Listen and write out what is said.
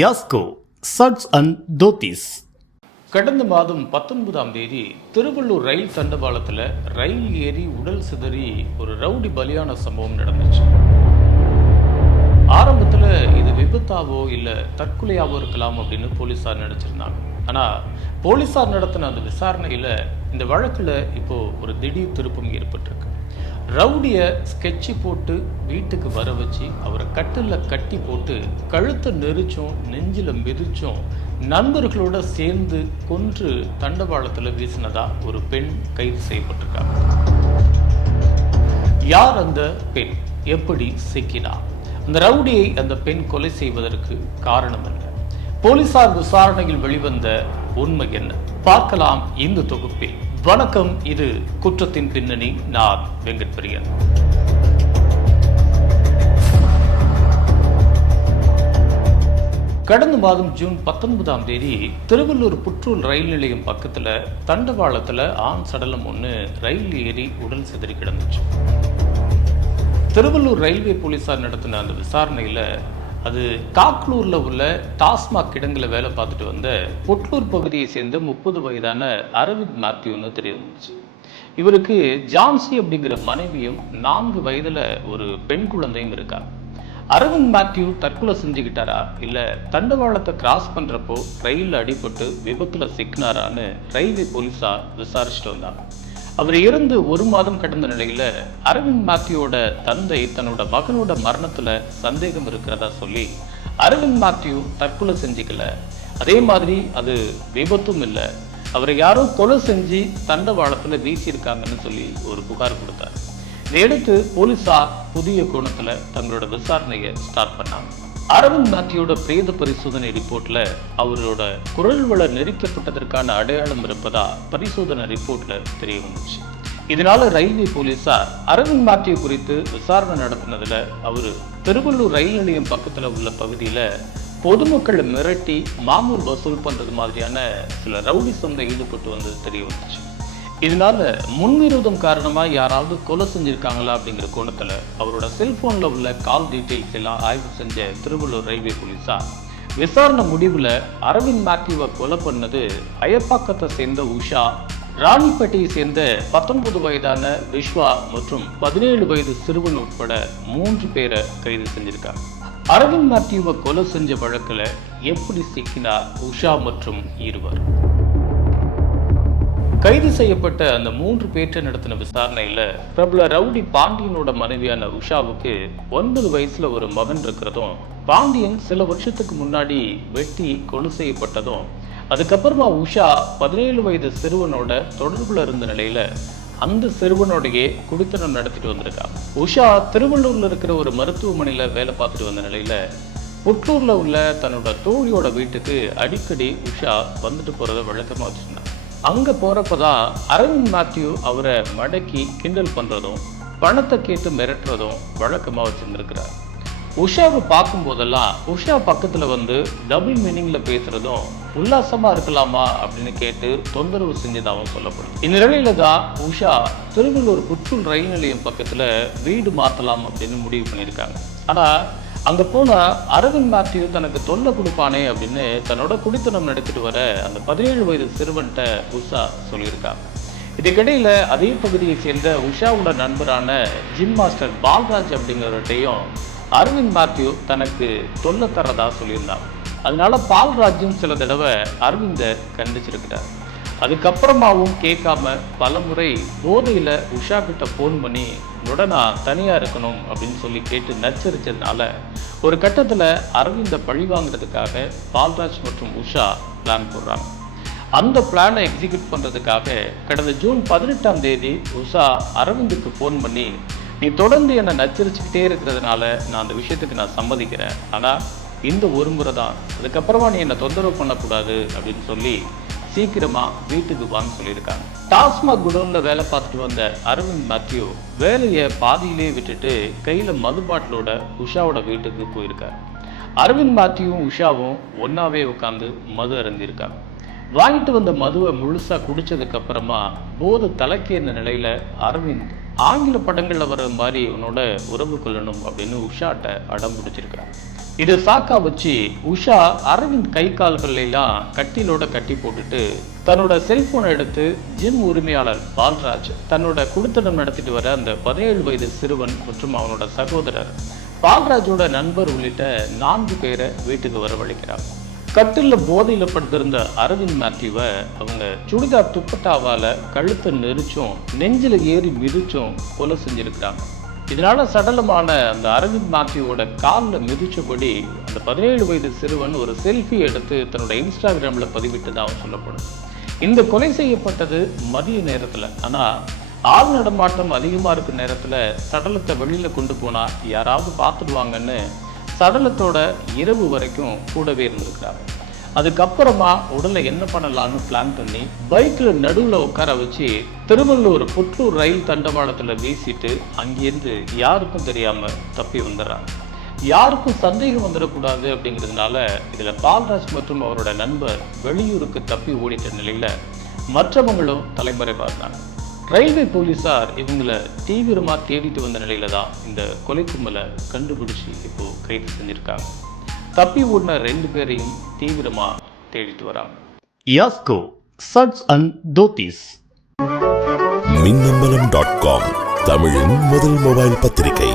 யாஸ்கோ சட்ஸ் அண்ட் தோத்திஸ் கடந்த மாதம் பத்தொன்பதாம் தேதி திருவள்ளூர் ரயில் தண்டவாளத்தில் ரயில் ஏறி உடல் சிதறி ஒரு ரவுடி பலியான சம்பவம் நடந்துச்சு. ஆரம்பத்தில் இது விபத்தாவோ இல்லை தற்கொலையாவோ இருக்கலாம் அப்படின்னு போலீஸார் நினச்சிருந்தாங்க. ஆனால் போலீஸார் நடத்தின அந்த விசாரணையில் இந்த வழக்கில் இப்போது ஒரு திடீர் திருப்பம் ஏற்பட்டிருக்கு. ரவுடியை ஸ்கெட்சு போட்டு வீட்டுக்கு வர வச்சு அவரை கட்டில் கட்டி போட்டு கழுத்தை நெரிச்சும் நெஞ்சில் மிதிச்சும் நண்பர்களோட சேர்ந்து கொன்று தண்டவாளத்தில் வீசினதா ஒரு பெண் கைது செய்யப்பட்டிருக்காங்க. யார் அந்த பெண்? எப்படி சிக்கினா? அந்த ரவுடியை அந்த பெண் கொலை செய்வதற்கு காரணம் என்ன? போலீசார் விசாரணையில் வெளிவந்த உண்மை என்ன? பார்க்கலாம் இந்த தொகுப்பில். வணக்கம் இது குற்றத்தின் பின்னணி நான் வெங்கட் பிரியன் கடந்த மாதம் ஜூன் பத்தொன்பதாம் தேதி திருவள்ளூர் புற்றூர் ரயில் நிலையம் பக்கத்துல தண்டவாளத்துல ஆண் சடலம் ஒன்று ரயில் ஏறி உடல் சிதறி கிடந்துச்சு. திருவள்ளூர் ரயில்வே போலீசார் நடத்தின அந்த விசாரணையில அது காக்லூரில் உள்ள டாஸ்மாக் கிடங்கில் வேலை பார்த்துட்டு வந்த பொட்லூர் பகுதியை சேர்ந்த முப்பது வயதான அரவிந்த் மேத்யூன்னு தெரிய வந்துச்சு. இவருக்கு ஜான்சி அப்படிங்கிற மனைவியும் நான்கு வயதில் ஒரு பெண் குழந்தையும் இருக்காங்க. அரவிந்த் மேத்யூ தற்கொலை செஞ்சுக்கிட்டாரா? இல்லை தண்டவாளத்தை கிராஸ் பண்ணுறப்போ ரயிலில் அடிபட்டு விபத்தில் சிக்கினாரான்னு ரயில்வே போலீஸார் விசாரிச்சுட்டு வந்தாங்க. அவர் இறந்து ஒரு மாதம் கடந்த நிலையில் அரவிந்த் மேத்யூவோட தந்தை தன்னோட மகனோட மரணத்தில் சந்தேகம் இருக்கிறதா சொல்லி அரவிந்த் மேத்யூ தற்கொலை செஞ்சுக்கல. அதே மாதிரி அது விபத்தும் இல்லை. அவரை யாரோ கொலை செஞ்சு தண்டவாளத்தில் வீசியிருக்காங்கன்னு சொல்லி ஒரு புகார் கொடுத்தார். இதையடுத்து போலீசார் புதிய கோணத்தில் தங்களோட விசாரணையை ஸ்டார்ட் பண்ணாங்க. அரவிந்த் மேத்யூட பிரேத பரிசோதனை ரிப்போர்ட்ல அவரோட குரல் வள நெரிக்கப்பட்டதற்கான அடையாளம் இருப்பதா பரிசோதனை ரிப்போர்ட்ல தெரிய வந்துச்சு. இதனால ரயில்வே போலீசார் அரவிந்த் மேத்யூ குறித்து விசாரணை நடத்தினதுல அவரு திருவள்ளூர் ரயில் நிலையம் பக்கத்துல உள்ள பகுதியில பொதுமக்களை மிரட்டி மாமூல் வசூல் பண்றது மாதிரியான சில ரவுடி சந்தை ஈடுபட்டு வந்தது தெரிய வந்துச்சு. இதனால முன்விரோதம் காரணமாக யாராவது கொலை செஞ்சிருக்காங்களா அப்படிங்கிற கோணத்தில் அவரோட செல்ஃபோனில் உள்ள கால் டீட்டெயில்ஸ் எல்லாம் ஆய்வு செஞ்ச திருவள்ளூர் ரயில்வே போலீஸார் விசாரணை முடிவில் அரவிந்த் மேத்யூவை கொலை பண்ணது அயப்பாக்கத்தை சேர்ந்த உஷா ராணிப்பேட்டையை சேர்ந்த பத்தொன்பது வயதான விஸ்வா மற்றும் பதினேழு வயது சிறுவன் உட்பட மூன்று பேரை கைது செஞ்சிருக்காங்க. அரவிந்த் மேத்யூவை கொலை செஞ்ச வழக்கில் எப்படி சிக்கினார் உஷா மற்றும் இருவர்? கைது செய்யப்பட்ட அந்த மூன்று பேற்றை நடத்தின விசாரணையில பிரபல ரவுடி பாண்டியனோட மனைவியான உஷாவுக்கு ஒன்பது வயசுல ஒரு மகன் இருக்கிறதும் பாண்டியன் சில வருஷத்துக்கு முன்னாடி வெட்டி கொலை செய்யப்பட்டதும் அதுக்கப்புறமா உஷா பதினேழு வயது சிறுவனோட தொடர்புல இருந்த நிலையில அந்த சிறுவனோடையே குடித்தனம் நடத்திட்டு வந்திருக்காங்க. உஷா திருவள்ளூர்ல இருக்கிற ஒரு மருத்துவமனையில வேலை பார்த்துட்டு வந்த நிலையில புற்றூர்ல உள்ள தன்னோட தோழியோட வீட்டுக்கு அடிக்கடி உஷா வந்துட்டு போறத வழக்கமா வச்சிருந்தாங்க அங்கே போகிறப்ப தான் அரவிந்த் மேத்யூ அவரை மடக்கி கிண்டல் பண்ணுறதும் பணத்தை கேட்டு மிரட்டுறதும் வழக்கமாக வச்சுருந்துருக்கிறார். உஷாவை பார்க்கும்போதெல்லாம் உஷா பக்கத்தில் வந்து டபுள் மீனிங்கில் பேசுகிறதும் உல்லாசமாக இருக்கலாமா அப்படின்னு கேட்டு தொந்தரவு செஞ்சதாகவும் சொல்லப்படும். இந்நிலையில தான் உஷா திருவள்ளூர் புற்றூர் ரயில் நிலையம் பக்கத்தில் வீடு மாற்றலாம் அப்படின்னு முடிவு பண்ணியிருக்காங்க. ஆனால் அங்கே போனால் அரவிந்த் மேத்யூ தனக்கு தொல்லை கொடுப்பானே அப்படின்னு தன்னோட குடித்தனம் நடத்திட்டு வர அந்த பதினேழு வயது சிறுவன்கிட்ட உஷா சொல்லியிருக்காங்க இதுக்கிடையில் அதே பகுதியை சேர்ந்த உஷாவோட நண்பரான ஜிம் மாஸ்டர் பால்ராஜ் அப்படிங்கிறவர்கிட்டையும் அரவிந்த் மேத்யூ தனக்கு தொல்லை தரதா சொல்லியிருந்தாங்க அதனால பால்ராஜும் சில தடவை அரவிந்தை கண்டிச்சிருக்கிறார். அதுக்கப்புறமாவும் கேட்காம பலமுறை போதையில் உஷா கிட்ட ஃபோன் பண்ணி உடனாக தனியாக இருக்கணும் அப்படின்னு சொல்லி கேட்டு நச்சரிச்சதுனால ஒரு கட்டத்தில் அரவிந்த பழி வாங்குறதுக்காக பால்ராஜ் மற்றும் உஷா பிளான் போடுறாங்க. அந்த பிளானை எக்ஸிக்யூட் பண்ணுறதுக்காக கடந்த ஜூன் பதினெட்டாம் தேதி உஷா அரவிந்துக்கு ஃபோன் பண்ணி நீ தொடர்ந்து என்னை நச்சரிச்சுக்கிட்டே இருக்கிறதுனால நான் அந்த விஷயத்துக்கு நான் சம்மதிக்கிறேன். ஆனால் இந்த ஒரு முறை தான். அதுக்கப்புறமா நீ என்னை தொந்தரவு பண்ணக்கூடாது அப்படின்னு சொல்லி சீக்கிரமா வீட்டுக்கு வாங்க சொல்லியிருக்காங்க. டாஸ்மாக் குடோன்ல வேலை பார்த்துட்டு வந்த அரவிந்த் மேத்யூ வேலையை பாதியிலே விட்டுட்டு கையில மது பாட்டிலோட உஷாவோட வீட்டுக்கு போயிருக்காரு. அரவிந்த் மேத்யூவும் உஷாவும் ஒன்னாவே உட்காந்து மது அருந்திருக்காங்க வாங்கிட்டு வந்த மதுவை முழுசா குடிச்சதுக்கு அப்புறமா போதை தலைக்கேறின நிலையில அரவிந்த் ஆங்கில படங்கள்ல வர்ற மாதிரி உன்னோட உறவு கொள்ளணும் அப்படின்னு உஷாட்ட அடம் பிடிச்சிருக்கிறான் இது சாக்கா வச்சு உஷா அரவிந்த் கை கால்களெல்லாம் கட்டிலோட கட்டி போட்டுட்டு தன்னோட செல்போனை எடுத்து ஜிம் உரிமையாளர் பால்ராஜ் தன்னோட குடுத்தனம் நடத்திட்டு வர அந்த பதினேழு வயது சிறுவன் மற்றும் அவனோட சகோதரர் பால்ராஜோட நண்பர் உள்ளிட்ட நான்கு பேரை வீட்டுக்கு வரவழைக்கிறாங்க கட்டில்ல போதையில் படுத்திருந்த அரவிந்த் மேத்யூவை அவங்க சுடிதார் துப்பட்டாவால் கழுத்தை நெரிச்சும் நெஞ்சில ஏறி மிதிச்சும் கொலை செஞ்சிருக்கிறாங்க. இதனால் சடலமான அந்த அரவிந்த் மாத்தியோட காலில் மிதிச்சபடி அந்த பதினேழு வயது சிறுவன் ஒரு செல்ஃபி எடுத்து தன்னோட இன்ஸ்டாகிராமில் பதிவிட்டதாக சொல்லப்படும். இந்த கொலை செய்யப்பட்டது மதிய நேரத்தில். ஆனால் ஆள் நடமாட்டம் அதிகமாக இருக்கும் நேரத்தில் சடலத்தை வெளியில் கொண்டு போனால் யாராவது பார்த்துடுவாங்கன்னு சடலத்தோட இரவு வரைக்கும் கூடவே இருந்திருக்கிறாங்க அதுக்கப்புறமா உடலை என்ன பண்ணலாம்னு பிளான் பண்ணி பைக்கில் நடுவில் உட்கார வச்சு திருவள்ளூர் புத்தூர் ரயில் தண்டவாளத்தில் வீசிட்டு அங்கேருந்து யாருக்கும் தெரியாமல் தப்பி வந்துடுறாங்க. யாருக்கும் சந்தேகம் வந்துடக்கூடாது அப்படிங்கிறதுனால இதில் பால்ராஜ் மற்றும் அவரோட நண்பர் வெளியூருக்கு தப்பி ஓடிட்ட நிலையில் மற்றவங்களும் தலைமறைவா இருந்தாங்க. ரயில்வே போலீசார் இவங்களை தீவிரமாக தேடிட்டு வந்த நிலையில தான் இந்த கொலை கும்பலை கண்டுபிடிச்சு இப்போது கைது செஞ்சிருக்காங்க. தப்பி ஓடின ரெண்டு பேரையும் தீவிரமா தேடிட்டு வராங்க. யாஸ்கோ சட்ஸ் அண்ட் தோத்திஸ் மின்னம்பலம் டாட் காம் தமிழின் முதல் மொபைல் பத்திரிகை.